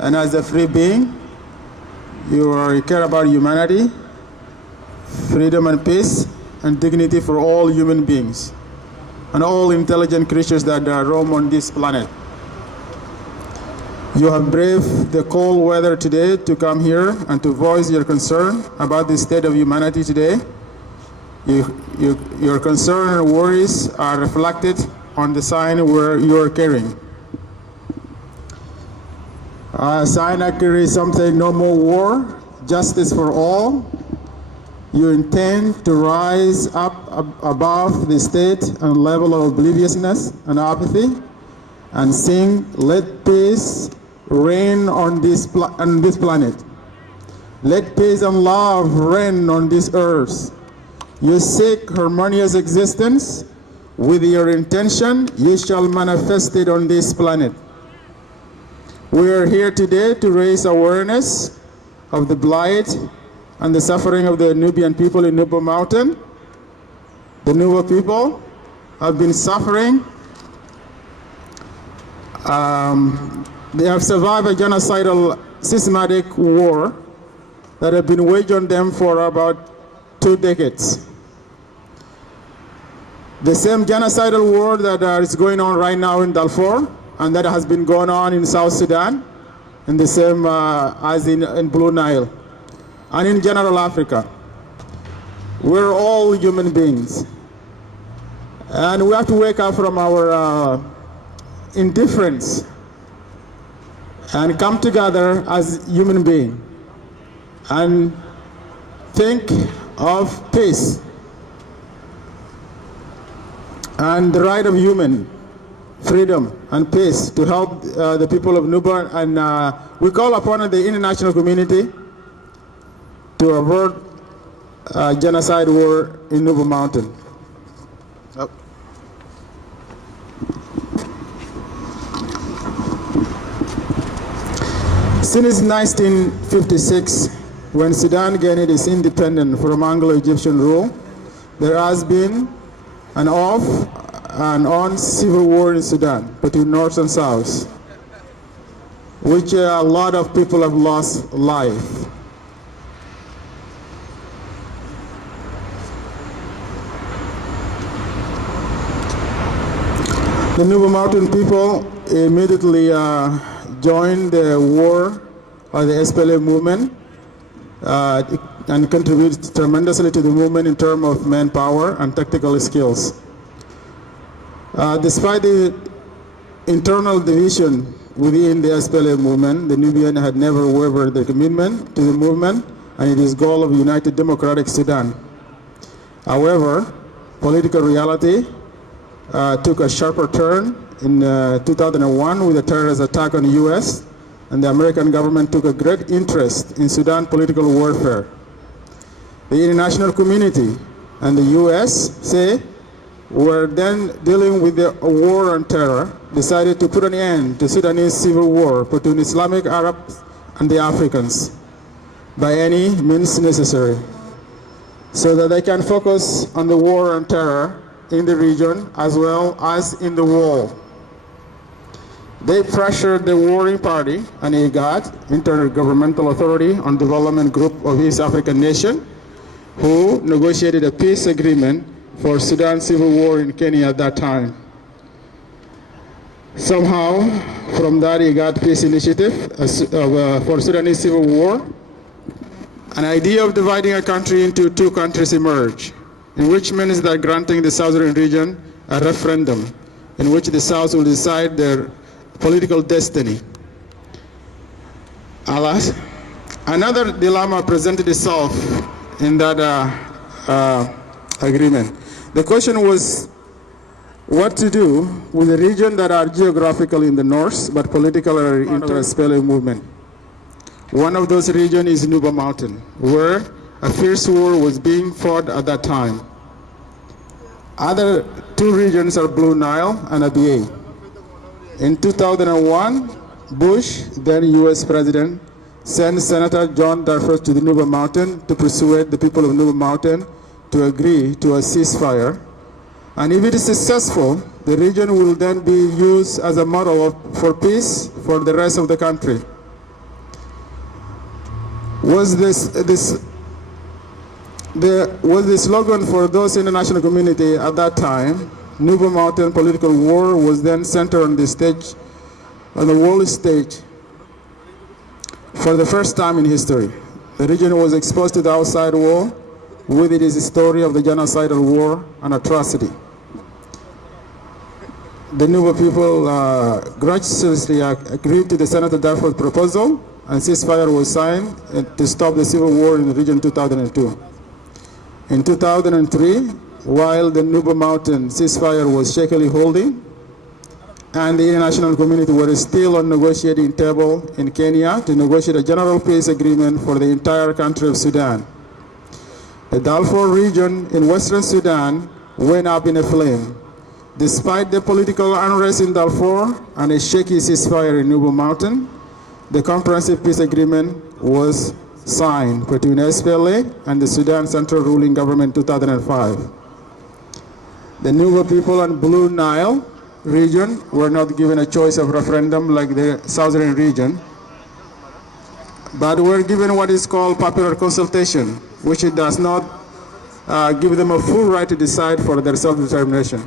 And as a free being, you care about humanity, freedom and peace, and dignity for all human beings and all intelligent creatures that roam on this planet. You have braved the cold weather today to come here and to voice your concern about the state of humanity today. Your concern and worries are reflected on the sign where you are carrying. A sign I carry something: no more war, justice for all. You intend to rise up above the state and level of obliviousness and apathy and sing, "Let peace reign on this planet. Let peace and love reign on this earth." You seek harmonious existence. With your intention, you shall manifest it on this planet. We are here today to raise awareness of the blight and the suffering of the Nubian people in Nuba Mountain. The Nuba people have been suffering. They have survived a genocidal systematic war that have been waged on them for about 2 decades. The same genocidal war that is going on right now in Darfur and that has been going on in South Sudan, and the same as in Blue Nile, and in general Africa. We're all human beings. And we have to wake up from our indifference and come together as human beings and think of peace and the right of human freedom and peace to help the people of Nuba. And we call upon the international community to avert genocide war in Nuba Mountain. Since 1956, when Sudan gained its independence from Anglo-Egyptian rule, there has been an off and on civil war in Sudan between North and South, which a lot of people have lost life. The Nuba Mountain people immediately joined the war or the SPLA movement and contributed tremendously to the movement in terms of manpower and tactical skills. Despite the internal division within the SPLA movement, the Nubian had never wavered their commitment to the movement and its goal of united democratic Sudan. However, political reality took a sharper turn in 2001 with a terrorist attack on the U.S., and the American government took a great interest in Sudan political warfare. The international community and the U.S. were then dealing with the war on terror, decided to put an end to Sudanese civil war between Islamic Arabs and the Africans by any means necessary, so that they can focus on the war on terror in the region as well as in the world. They pressured the warring party and IGAD, Intergovernmental Authority on Development Group of East African Nation, who negotiated a peace agreement for Sudan's civil war in Kenya at that time. Somehow, from that IGAD peace initiative for Sudanese civil war, an idea of dividing a country into 2 countries emerged, in which means that granting the southern region a referendum in which the South will decide their political destiny. Alas, another dilemma presented itself in that agreement. The question was what to do with the region that are geographically in the north but politically are into the SPLA movement. One of those regions is Nuba Mountain, where a fierce war was being fought at that time. Other 2 regions are Blue Nile and Abyei. In 2001, Bush, then U.S. President, sent Senator John Darfur to the Nuba Mountain to persuade the people of Nuba Mountain to agree to a ceasefire. And if it is successful, the region will then be used as a model for peace for the rest of the country. was the slogan for those international community at that time. Nuba Mountain political war was then centered on the world stage for the first time in history. The region was exposed to the outside world with its story of the genocidal war and atrocity. The Nuba people graciously agreed to the Senator Darfur proposal, and ceasefire was signed to stop the civil war in the region in 2002. In 2003, while the Nuba Mountain ceasefire was shakily holding, and the international community were still on negotiating table in Kenya to negotiate a general peace agreement for the entire country of Sudan. The Darfur region in Western Sudan went up in a flame. Despite the political unrest in Darfur and a shaky ceasefire in Nuba Mountain, the comprehensive peace agreement was signed between SPLA and the Sudan Central Ruling Government in 2005. The Nuba people and Blue Nile region were not given a choice of referendum like the southern region, but were given what is called popular consultation, which it does not give them a full right to decide for their self-determination.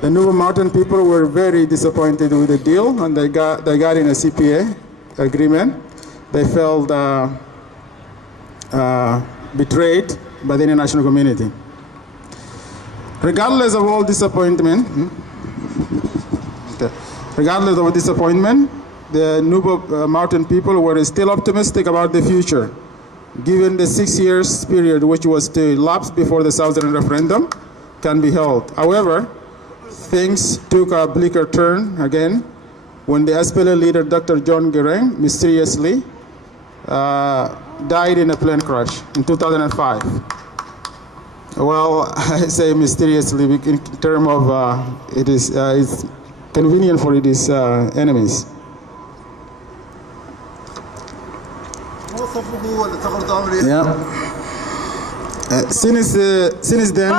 The Nuba Mountain people were very disappointed with the deal, and they got in a CPA agreement. They felt betrayed by the international community. Regardless of all disappointment, the Nuba Mountain people were still optimistic about the future, given the 6 years period which was to elapse before the Southern referendum can be held. However, things took a bleaker turn again when the SPLA leader Dr. John Garang mysteriously died in a plane crash in 2005. Well, I say mysteriously in terms of it's convenient for his enemies. Yeah. Since then,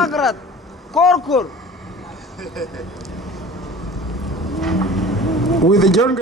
with the John Garang